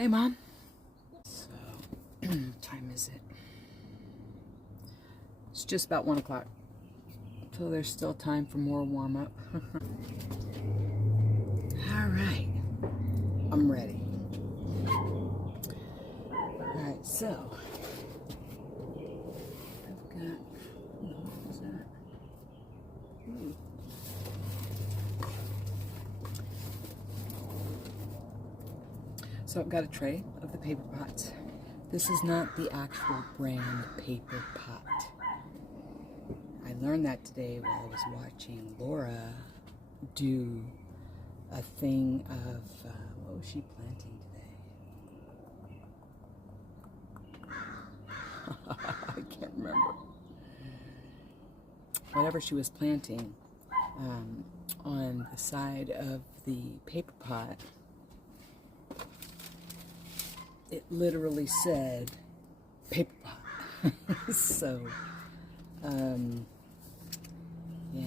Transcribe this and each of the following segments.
Hey, Mom. So, time is it? It's just about 1 o'clock. So there's still time for more warm-up. Alright. I'm ready. Alright, so I've got, what was that? Ooh. So I've got a tray of the paper pots. This is not the actual brand paper pot. I learned that today while I was watching Laura do a thing of, what was she planting today? I can't remember. Whatever she was planting on the side of the paper pot, it literally said paper pot. So, yeah,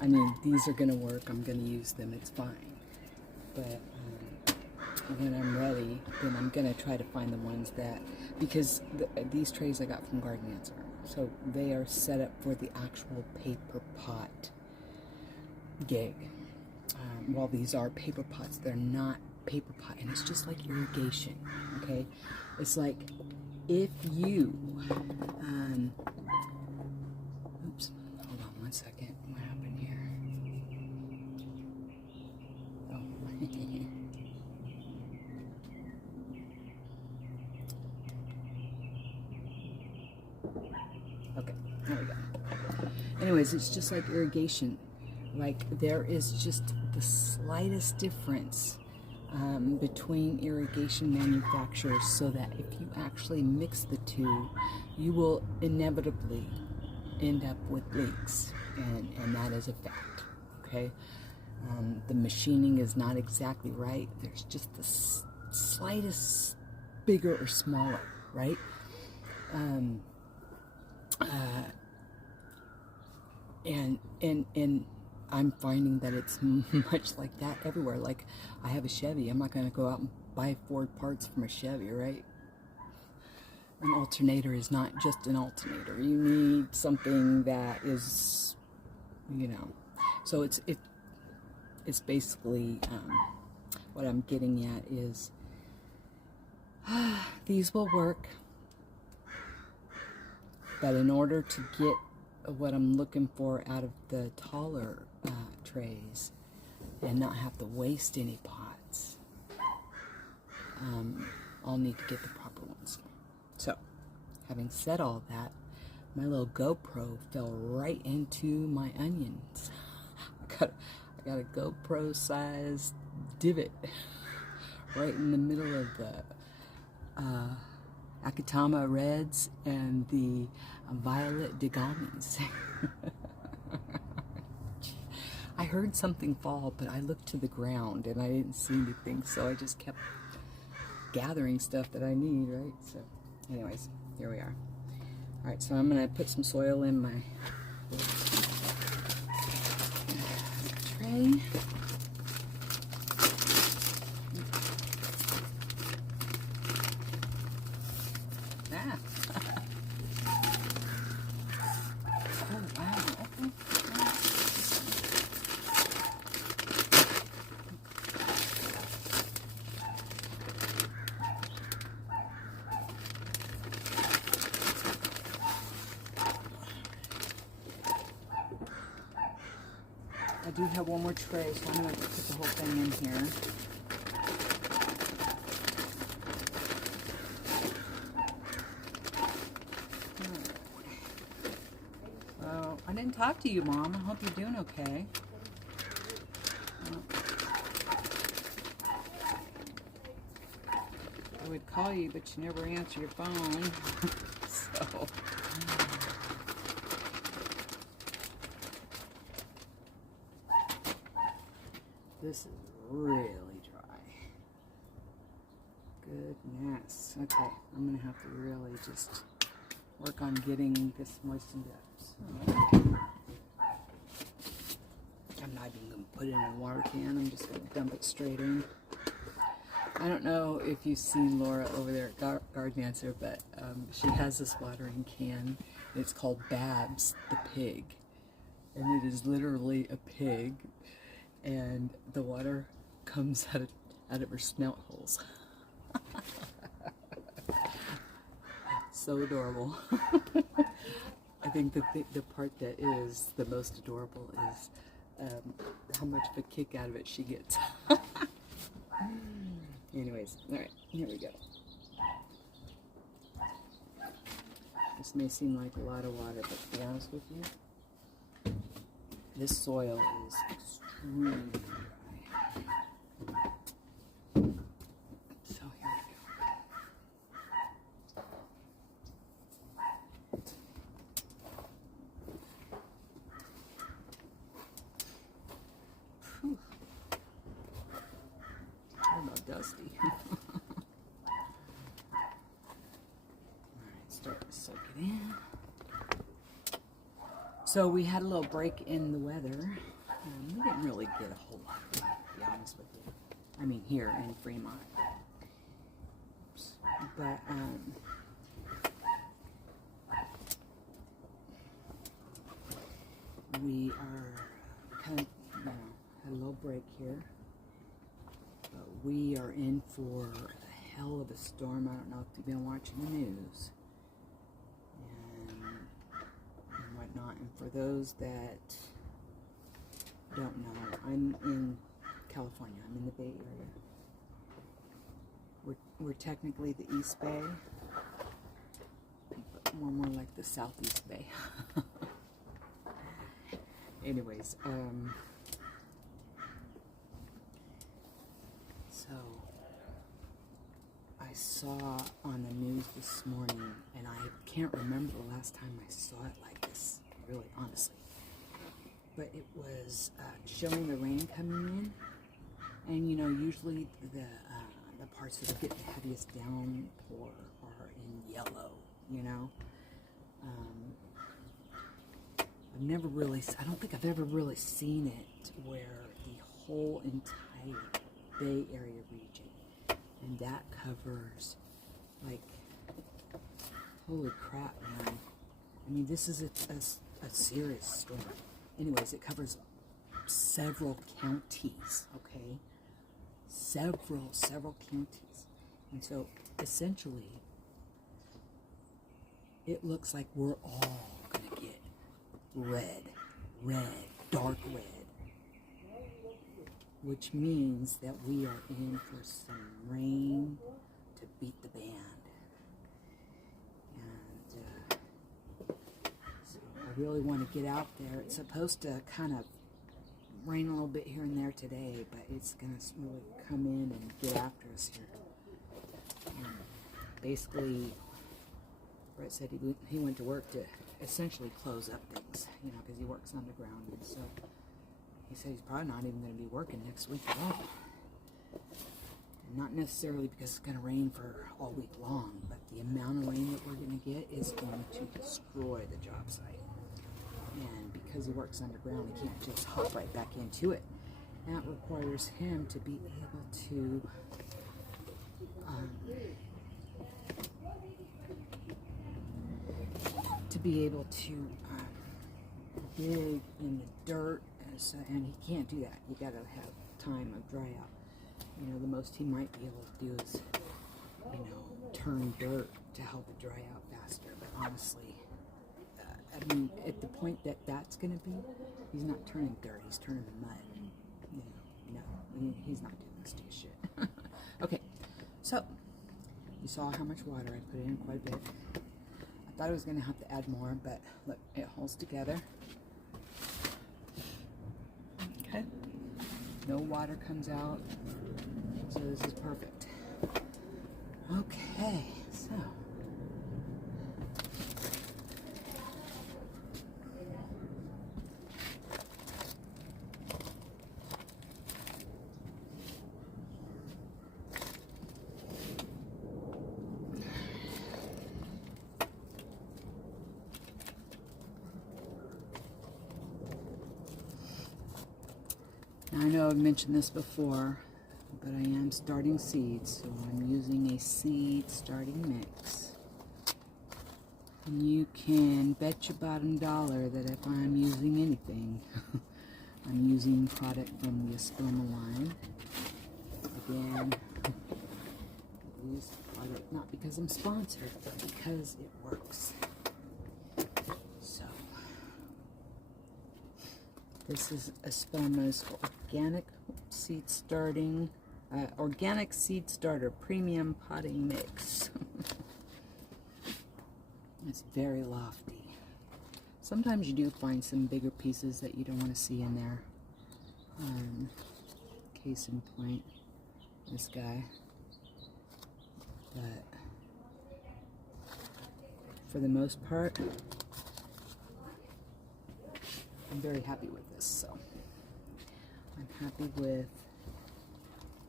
I mean, these are going to work. I'm going to use them. It's fine. But when I'm ready, then I'm going to try to find the ones that, because these trays I got from Garden Answer. So they are set up for the actual paper pot gig. While these are paper pots, they're not paper pot. And it's just like irrigation, okay? It's like if you, oops, hold on 1 second. What happened here? Oh. Okay, there we go. Anyways, it's just like irrigation. Like there is just the slightest difference between irrigation manufacturers, so that if you actually mix the two, you will inevitably end up with leaks, and that is a fact, okay? The machining is not exactly right. There's just the slightest bigger or smaller, right? And I'm finding that it's much like that everywhere. Like, I have a Chevy. I'm not going to go out and buy Ford parts from a Chevy, right? An alternator is not just an alternator. You need something that is, you know. So it's basically what I'm getting at is these will work, but in order to get what I'm looking for out of the taller trays and not have to waste any pots, I'll need to get the proper ones. So, having said all that, my little GoPro fell right into my onions. I got a GoPro sized divot right in the middle of the Akitama Reds and the Violet Degamis. I heard something fall, but I looked to the ground and I didn't see anything, so I just kept gathering stuff that I need, right? So, anyways, here we are. Alright, so I'm going to put some soil in my tray. Ah. Oh, wow. Okay. I do have one more tray, so I'm going to put the whole thing in here. Well, I didn't talk to you, Mom. I hope you're doing okay. I would call you, but you never answer your phone. So... this is really dry. Goodness. Okay, I'm going to have to really just work on getting this moistened up. So, I'm not even going to put it in a water can. I'm just going to dump it straight in. I don't know if you've seen Laura over there at Garden Answer, but she has this watering can. It's called Babs the Pig. And it is literally a pig. And the water comes out of her snout holes. So adorable. I think the part that is the most adorable is how much of a kick out of it she gets. Anyways, alright, here we go. This may seem like a lot of water, but to be honest with you, this soil is extremely dry. So here we go. Whew. Talk about dusty. Alright, start to soak it in. So we had a little break in the weather. We didn't really get a whole lot of rain, to be honest with you. I mean, here in Fremont. Oops. But, we are kind of, had a little break here. But we are in for a hell of a storm. I don't know if you've been watching the news. And whatnot. And for those that don't know, I'm in California. I'm in the Bay Area. We're technically the East Bay, but more like the Southeast Bay. Anyways, so I saw on the news this morning, and I can't remember the last time I saw it like this, really, honestly. But it was showing the rain coming in, and you know, usually the parts that get the heaviest downpour are in yellow, you know. I don't think I've ever really seen it where the whole entire Bay Area region, and that covers, like, holy crap, man. I mean, this is a serious storm. Anyways, it covers several counties, okay? Several counties. And so, essentially, it looks like we're all going to get red, dark red. Which means that we are in for some rain to beat the band. And so I really want to get out there. It's supposed to kind of rain a little bit here and there today, but it's going to really come in and get after us here. And basically, Brett said he went to work to essentially close up things, you know, because he works underground, and so he said he's probably not even going to be working next week at all. And not necessarily because it's going to rain for all week long, but the amount of rain that we're going to get is going to destroy the job site. And because he works underground, he can't just hop right back into it. That requires him to be able to dig in the dirt, and he can't do that. You got to have time of dry out. You know, the most he might be able to do is, you know, turn dirt to help it dry out faster. But honestly, I mean, at the point that that's going to be, he's not turning dirt, he's turning mud. You know, no, he's not doing this stupid shit. Okay, so you saw how much water I put in, quite a bit. I thought I was going to have to add more, but look, it holds together. Okay, no water comes out, so this is perfect. Okay, so now, I know I've mentioned this before, but but I am starting seeds, so I'm using a seed starting mix. And you can bet your bottom dollar that if I'm using anything, I'm using product from the Espoma line. Again, I use product not because I'm sponsored, but because it works. So, this is Espoma's organic seed starter premium potting mix. It's very lofty. Sometimes you do find some bigger pieces that you don't want to see in there. Case in point, this guy. But for the most part, I'm very happy with this. So I'm happy with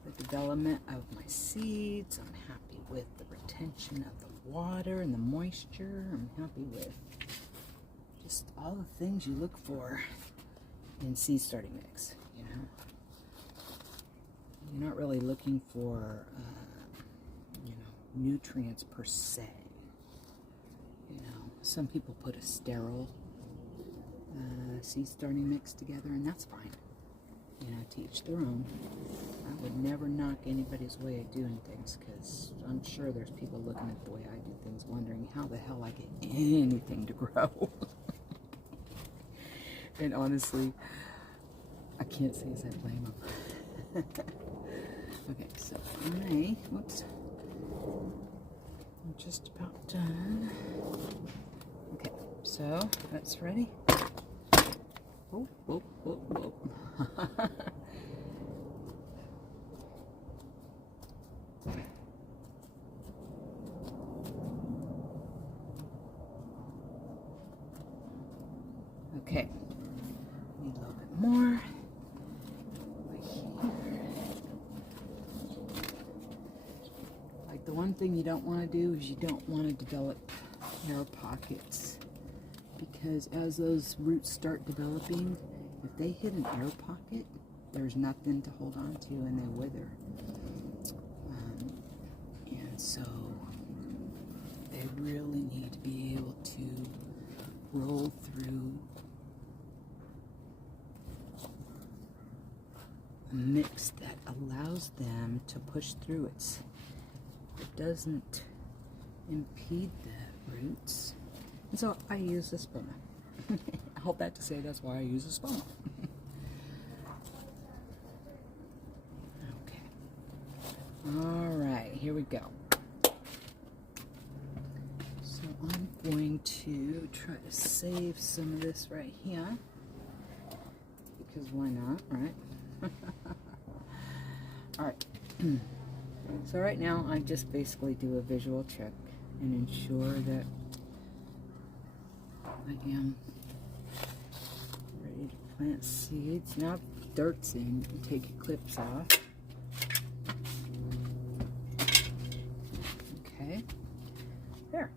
the development of my seeds. I'm happy with the retention of the water and the moisture. I'm happy with just all the things you look for in seed starting mix, you know. You're not really looking for, you know, nutrients per se. You know, some people put a sterile seed starting mix together, and that's fine. You know, to each their own. I would never knock anybody's way of doing things, because I'm sure there's people looking at the way I do things wondering how the hell I get anything to grow. And honestly, I can't say as I blame them. Okay, so whoops, I'm just about done. Okay, so that's ready. Oh, whoa, whoa, whoa. Okay, need a little bit more. Like, the one thing you don't want to do is you don't want to develop air pockets, because as those roots start developing, if they hit an air pocket, there's nothing to hold on to and they wither. And so they really need to be able to roll through a mix that allows them to push through it. It doesn't impede the roots. And so I use this Espoma. I hope that to say that's why I use Espoma. Okay. All right, here we go. So I'm going to try to save some of this right here, because why not, right? All right. So right now I just basically do a visual check and ensure that I am ready to plant seeds. Now dirt's in, you can take your clips off. Okay, there.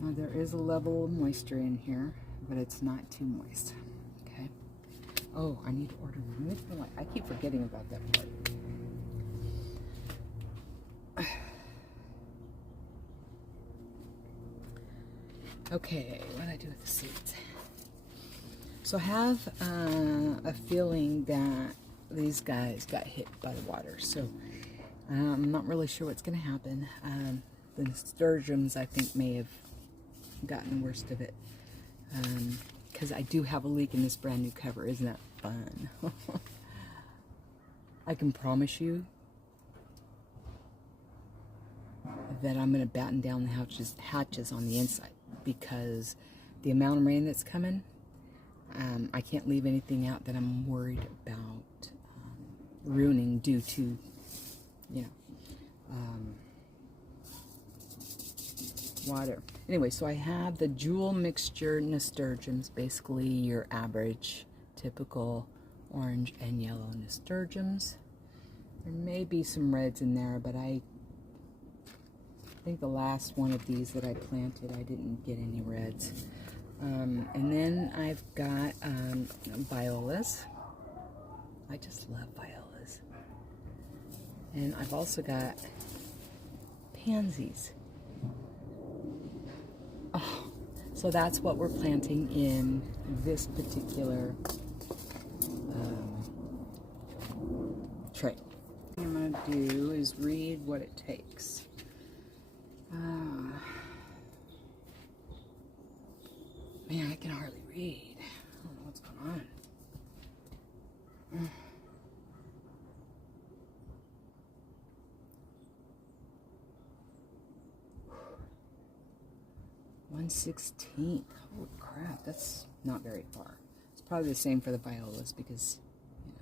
Now there is a level of moisture in here, but it's not too moist. Okay. Oh, I need to order room. I keep forgetting about that part. Okay, what do I do with the seeds? So I have a feeling that these guys got hit by the water. So I'm not really sure what's going to happen. The nasturtiums, I think, may have gotten the worst of it. Because I do have a leak in this brand new cover. Isn't that fun? I can promise you that I'm going to batten down the hatches on the inside, because the amount of rain that's coming, I can't leave anything out that I'm worried about ruining due to, you know, water. Anyway, so I have the jewel mixture nasturtiums, basically your average, typical orange and yellow nasturtiums. There may be some reds in there, but I think the last one of these that I planted, I didn't get any reds. And then I've got Violas. I just love Violas. And I've also got pansies. Oh, so that's what we're planting in this particular tray. What I'm going to do is read what it takes. Man, I can hardly read. I don't know what's going on. Mm. 1/16. Holy crap, that's not very far. It's probably the same for the violas because, you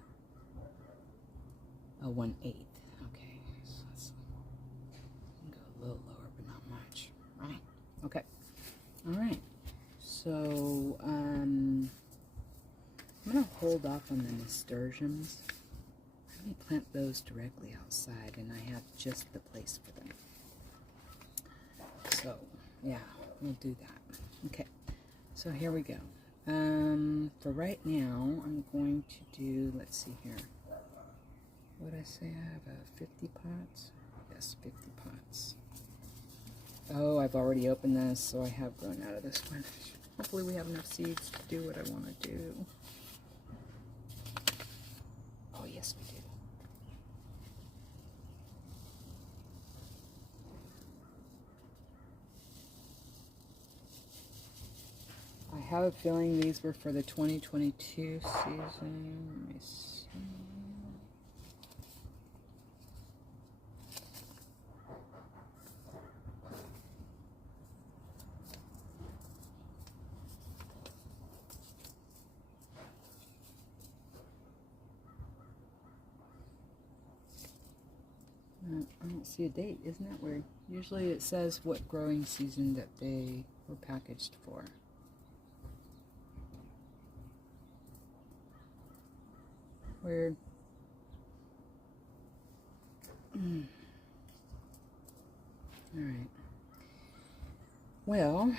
know, 1/8. Okay, so let's go a little lower, but not much. Right? Okay. All right. So, I'm going to hold off on the nasturtiums. I'm going to plant those directly outside, and I have just the place for them. So, yeah, we'll do that. Okay, so here we go. For right now, I'm going to do, let's see here. What did I say? I have 50 pots? Yes, 50 pots. Oh, I've already opened this, so I have grown out of this one. Hopefully we have enough seeds to do what I want to do. Oh, yes, we do. I have a feeling these were for the 2022 season. Let me see. I don't see a date. Isn't that weird? Usually it says what growing season that they were packaged for. Weird. All right. Well,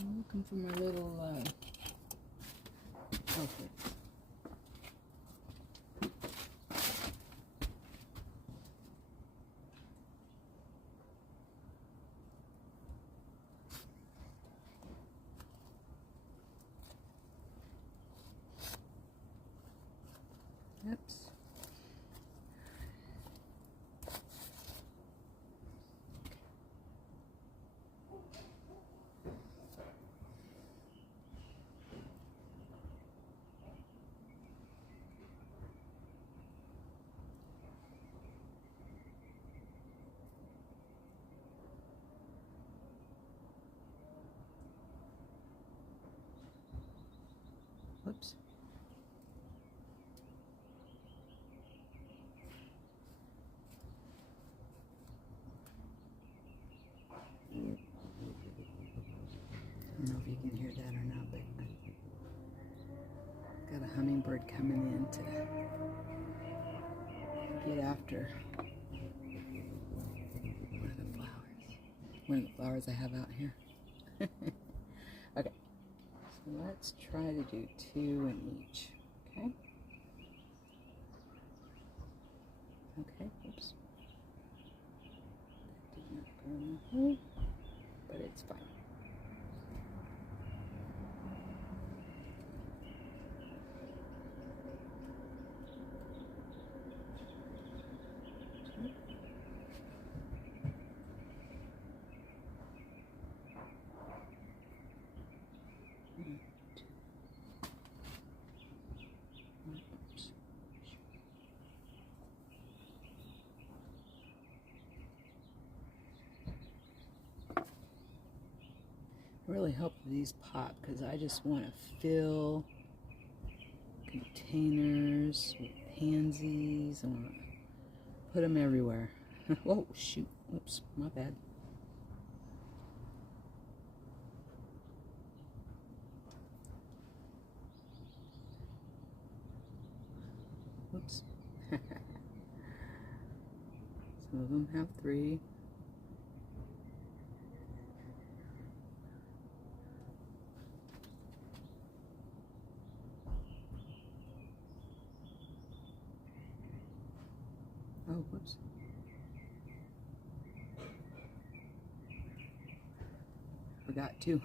I'm looking for my little outfit. Oops. Whoops. I don't know if you can hear that or not, but got a hummingbird coming in to get after one of the flowers I have out here. Okay, so let's try to do 2 in each. Okay. Okay. Oops. That did not go in the hole, but it's fine. I really hope these pop because I just want to fill containers with pansies. I want to put them everywhere. Whoa, shoot. Oops, my bad. Oops. Some of them have 3. Oops. Forgot to.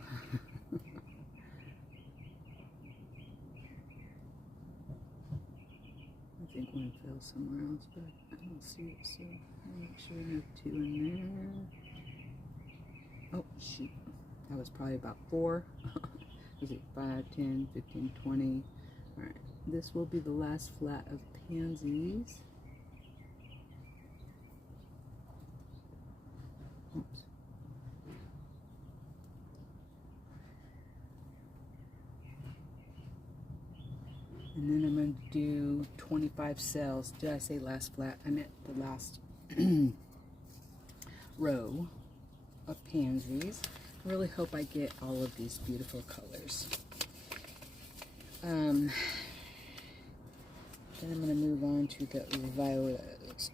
I think one fell somewhere else, but I don't see it, so I'll make sure I have 2 in there. Oh, shoot. That was probably about 4. Was it 5, 10, 15, 20? Alright, this will be the last flat of Pansies. Oops. And then I'm going to do 25 cells. Did I say last flat? I meant the last row of Pansies. I really hope I get all of these beautiful colors. Then I'm going to move on to the Violas.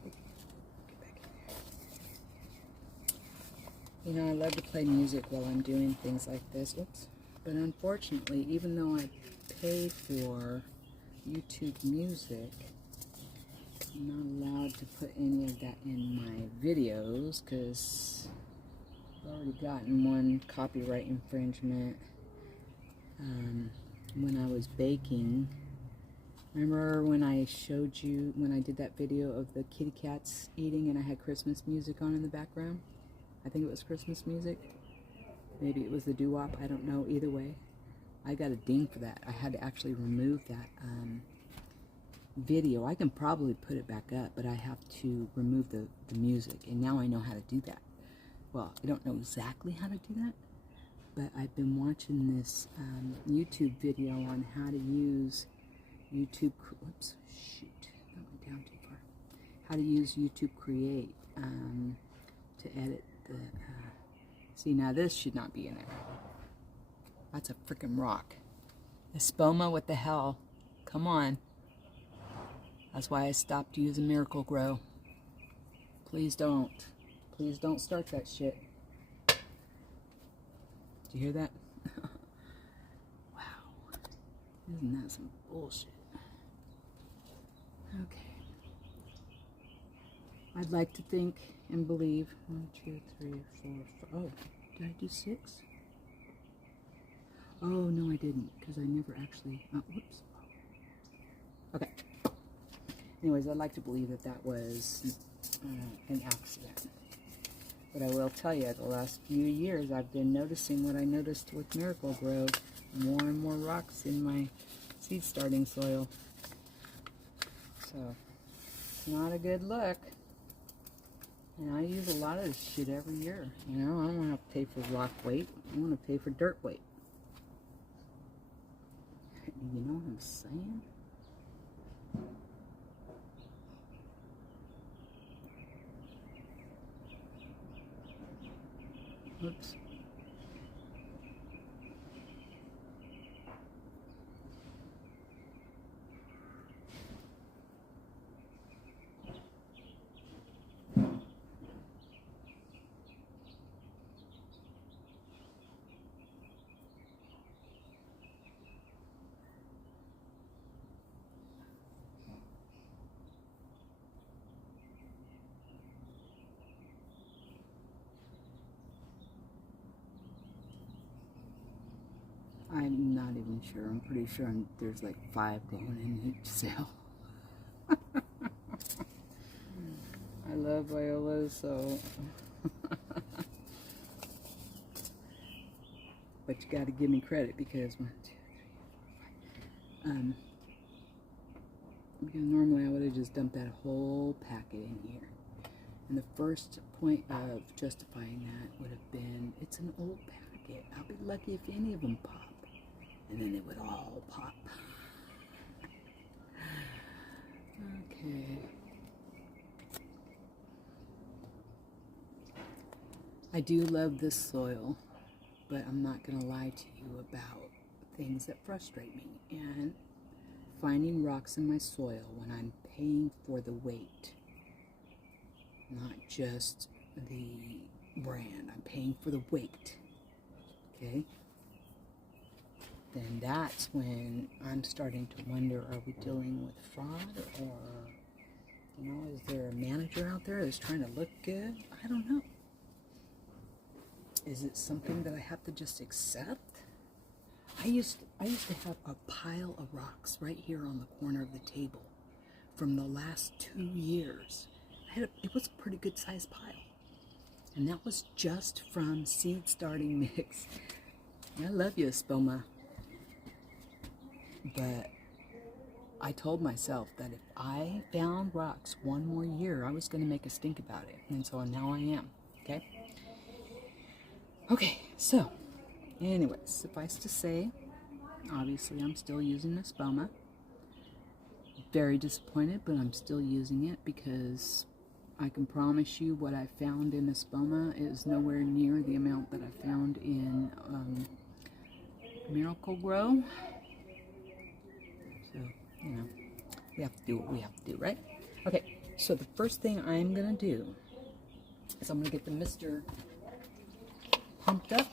You know, I love to play music while I'm doing things like this. Oops. But unfortunately, even though I pay for YouTube music, I'm not allowed to put any of that in my videos because I've already gotten one copyright infringement when I was baking. Remember when I showed you, when I did that video of the kitty cats eating and I had Christmas music on in the background? I think it was Christmas music. Maybe it was the doo-wop, I don't know. Either way, I got a ding for that. I had to actually remove that video. I can probably put it back up, but I have to remove the music, and now I know how to do that. Well, I don't know exactly how to do that, but I've been watching this YouTube video on how to use YouTube, whoops, shoot, that went down too far. How to use YouTube Create to edit the, see, now this should not be in there. That's a freaking rock. Espoma, what the hell? Come on. That's why I stopped using Miracle Grow. Please don't. Please don't start that shit. Did you hear that? Wow. Isn't that some bullshit? Okay. I'd like to think and believe. 1, 2, 3, 4, 5. Oh, did I do 6? Oh, no, I didn't, because I never actually. Oh, whoops. Okay. Anyways, I'd like to believe that that was an accident. But I will tell you, the last few years, I've been noticing what I noticed with Miracle Grow. More and more rocks in my seed starting soil. So, it's not a good look. And I use a lot of this shit every year. You know, I don't want to have to pay for rock weight. I want to pay for dirt weight. You know what I'm saying? Oops. I'm not even sure. I'm pretty sure there's like 5 going in each cell. I love Violas, so. But you got to give me credit because 1, 2, 3, 4, 5. Because normally I would have just dumped that whole packet in here. And the first point of justifying that would have been, it's an old packet. I'll be lucky if any of them pop. And then they would all pop. Okay. I do love this soil, but I'm not going to lie to you about things that frustrate me. And finding rocks in my soil when I'm paying for the weight, not just the brand. I'm paying for the weight. Okay? Then that's when I'm starting to wonder, are we dealing with fraud, or You know, is there a manager out there that's trying to look good? I don't know. Is it something that I have to just accept? I used to have a pile of rocks right here on the corner of the table from the last 2 years. It was a pretty good sized pile. And that was just from seed starting mix. I love you, Spoma. But I told myself that if I found rocks one more year, I was going to make a stink about it. And so now I am. Okay? Okay, so, anyways, suffice to say, obviously I'm still using the Spoma. Very disappointed, but I'm still using it because I can promise you what I found in the Spoma is nowhere near the amount that I found in Miracle Grow. So, you know, we have to do what we have to do, right? Okay, so the first thing I'm going to do is I'm going to get the mister pumped up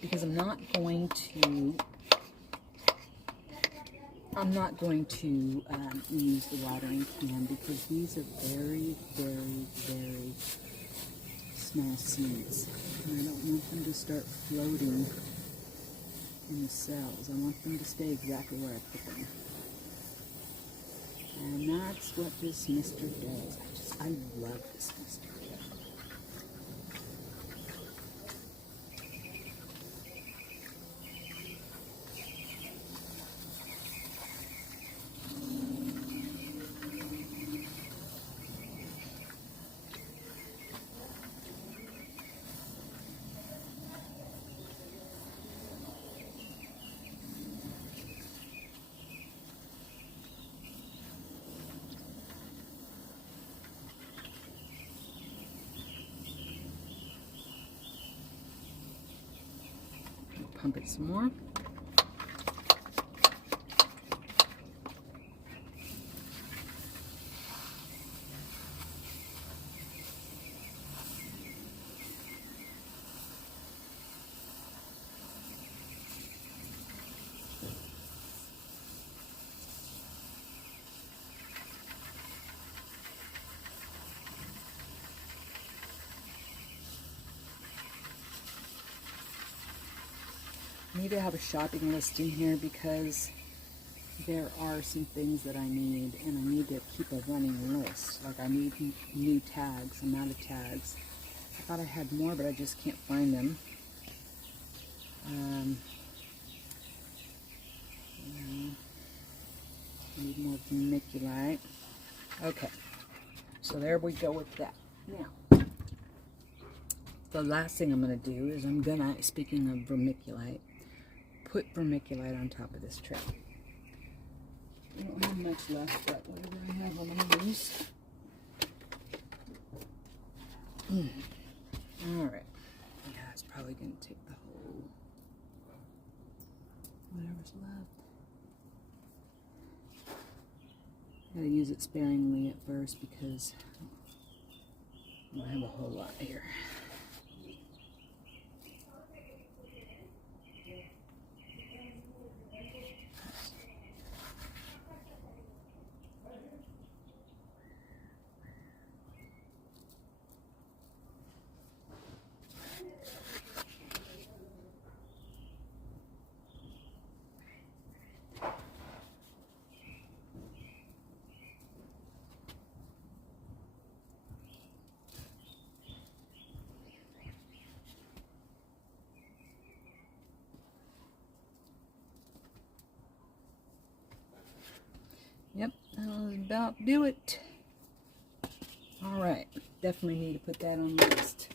because I'm not going to use the watering can because these are very, very, very small seeds. And I don't want them to start floating in the cells. I want them to stay exactly where I put them. And that's what this mister does. I love this mister. Pump it some more. I need to have a shopping list in here because there are some things that I need, and I need to keep a running list. Like I need new tags. I'm out of tags. I thought I had more, but I just can't find them. I need more vermiculite. Okay, so there we go with that. Now, the last thing I'm going to do is I'm going to, speaking of vermiculite, put vermiculite on top of this tray. I don't have much left, but whatever I have, I'm going to use. Alright. Yeah, it's probably going to take the whole, whatever's left. I'm going to use it sparingly at first because I don't have a whole lot here. Yep, that'll about do it. Alright, definitely need to put that on the list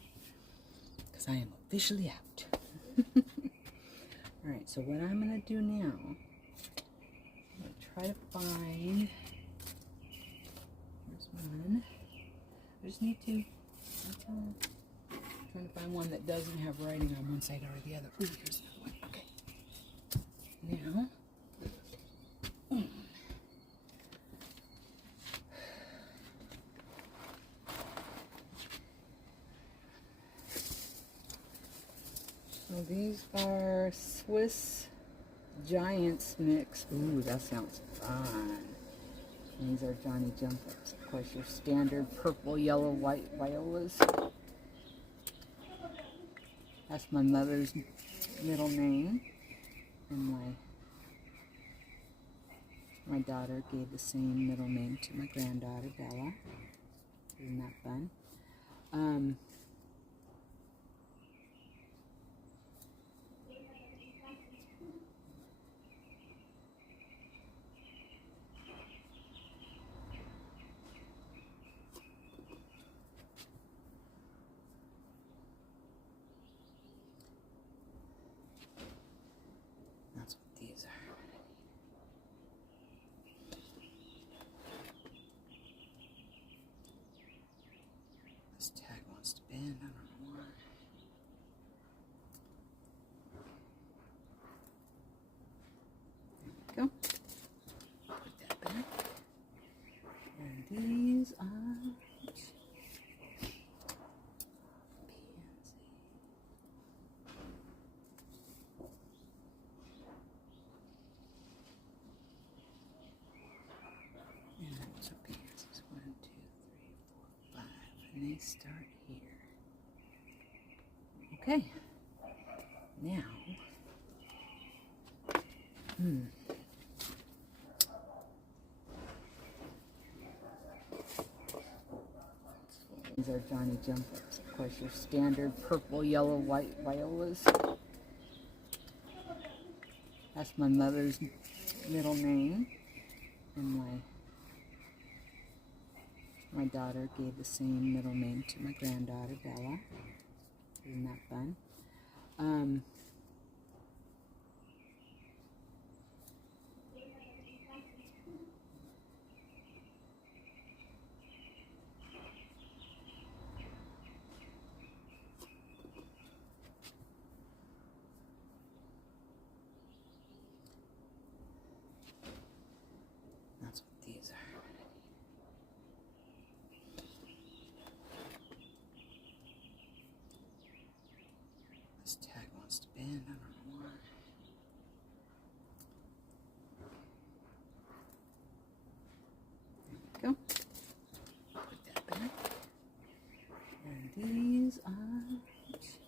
because I am officially out. Alright, so what I'm going to do now, I'm going to try to find, here's one. I just need to, that's all. I'm trying to find one that doesn't have writing on one side or the other. Ooh, here's another one. Okay. Now, so these are Swiss Giants mix. Ooh, that sounds fun. These are Johnny Jumpers. Of course, your standard purple, yellow, white violas. That's my mother's middle name. And my daughter gave the same middle name to my granddaughter, Bella. Isn't that fun? That's what these are. This tag wants to bend. I don't know why. There we go. Put that back. And these are Pansy. And that's a Pansies. 1, 2, 3, 4, 5. And they start here. Okay. Now, these are Johnny Jumpers. Of course, your standard purple, yellow, white violas. That's my mother's middle name. And my daughter gave the same middle name to my granddaughter, Bella. Isn't that fun? That's what these are. This tag wants to bend. I don't know why. There we go. Put that back. And these are Pansy.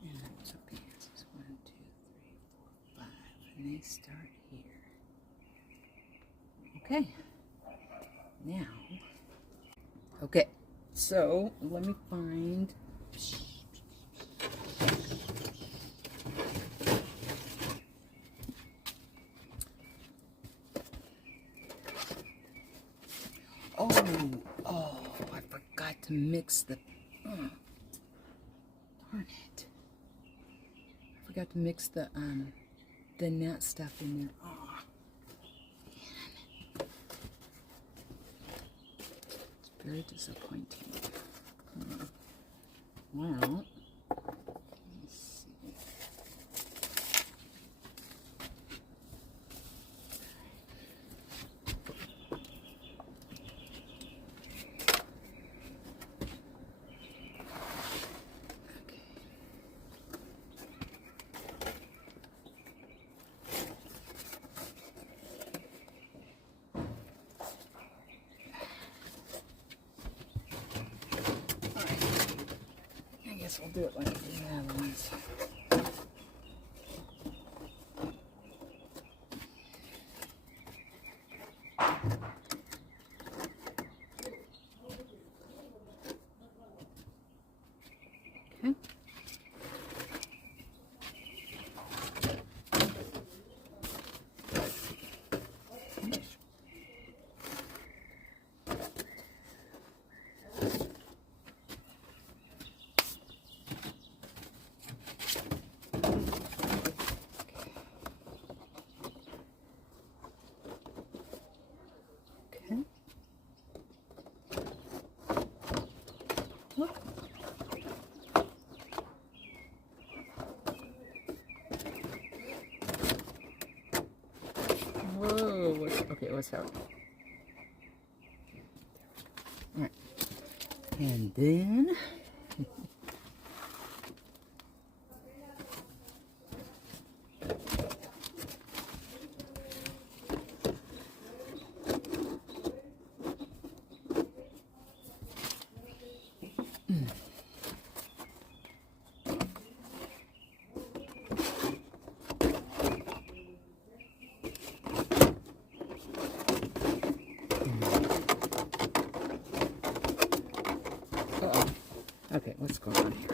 And that's a Pansies. 1, 2, 3, 4, 5. And they start here. Okay. Now, okay. So let me find. Oh, I forgot to mix the. Darn it! I forgot to mix the nut stuff in there. Oh, man. It's very disappointing. Well, let's see. We'll do it like the other ones. Okay. Look. Whoa. Okay, let's have it. All right. And then okay, what's going on here?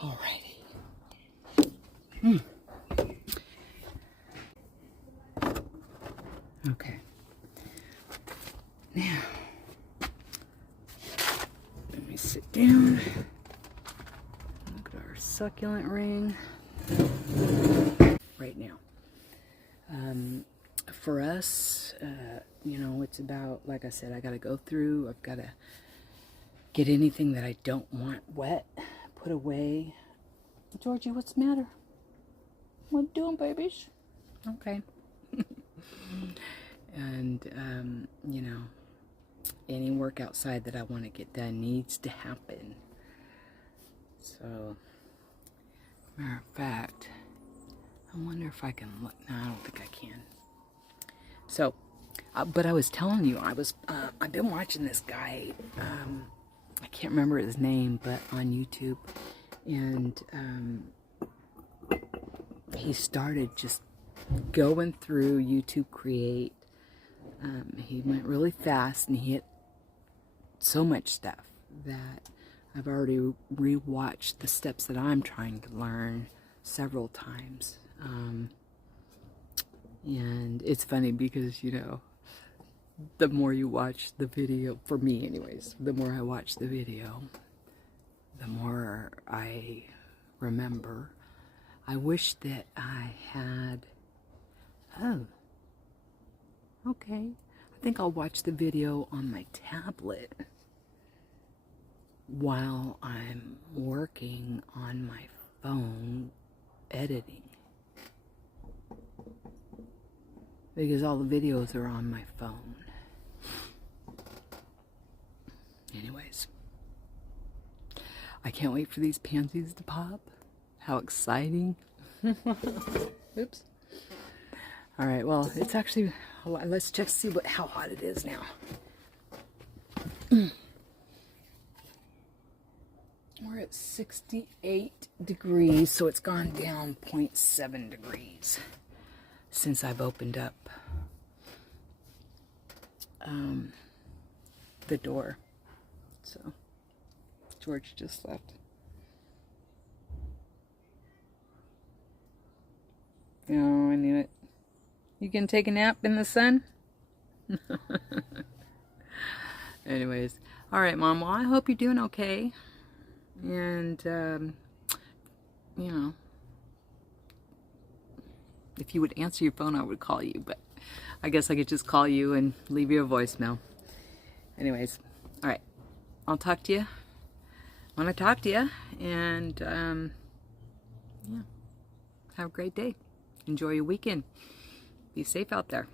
Alrighty. Okay. Now, let me sit down. Look at our succulent ring. Right now. For us, you know, it's about, like I said, I got to go through, I've got to get anything that I don't want wet, put away. Georgie, what's the matter? What you doing, babies? Okay. And, you know, any work outside that I want to get done needs to happen. So, matter of fact, I wonder if I can look. No, I don't think I can. So, but I was telling you, I've been watching this guy, I can't remember his name, but on YouTube, and he started just going through YouTube Create. He went really fast, and he hit so much stuff that I've already rewatched the steps that I'm trying to learn several times. And it's funny because, you know, the more you watch the video, for me anyways, the more I watch the video, the more I remember. I wish that I had, oh, okay. I think I'll watch the video on my tablet while I'm working on my phone editing. Because all the videos are on my phone. Anyways, I can't wait for these pansies to pop. How exciting. Oops. Alright, well, it's actually, let's just see how hot it is now. We're at 68 degrees, so it's gone down 0.7 degrees since I've opened up the door. So, George just left. Oh, I knew it. You can take a nap in the sun? Anyways, alright, Mom, well, I hope you're doing okay. And, you know, if you would answer your phone, I would call you, but I guess I could just call you and leave you a voicemail. Anyways, all right, I'll talk to you when I talk to you, and yeah, have a great day. Enjoy your weekend. Be safe out there.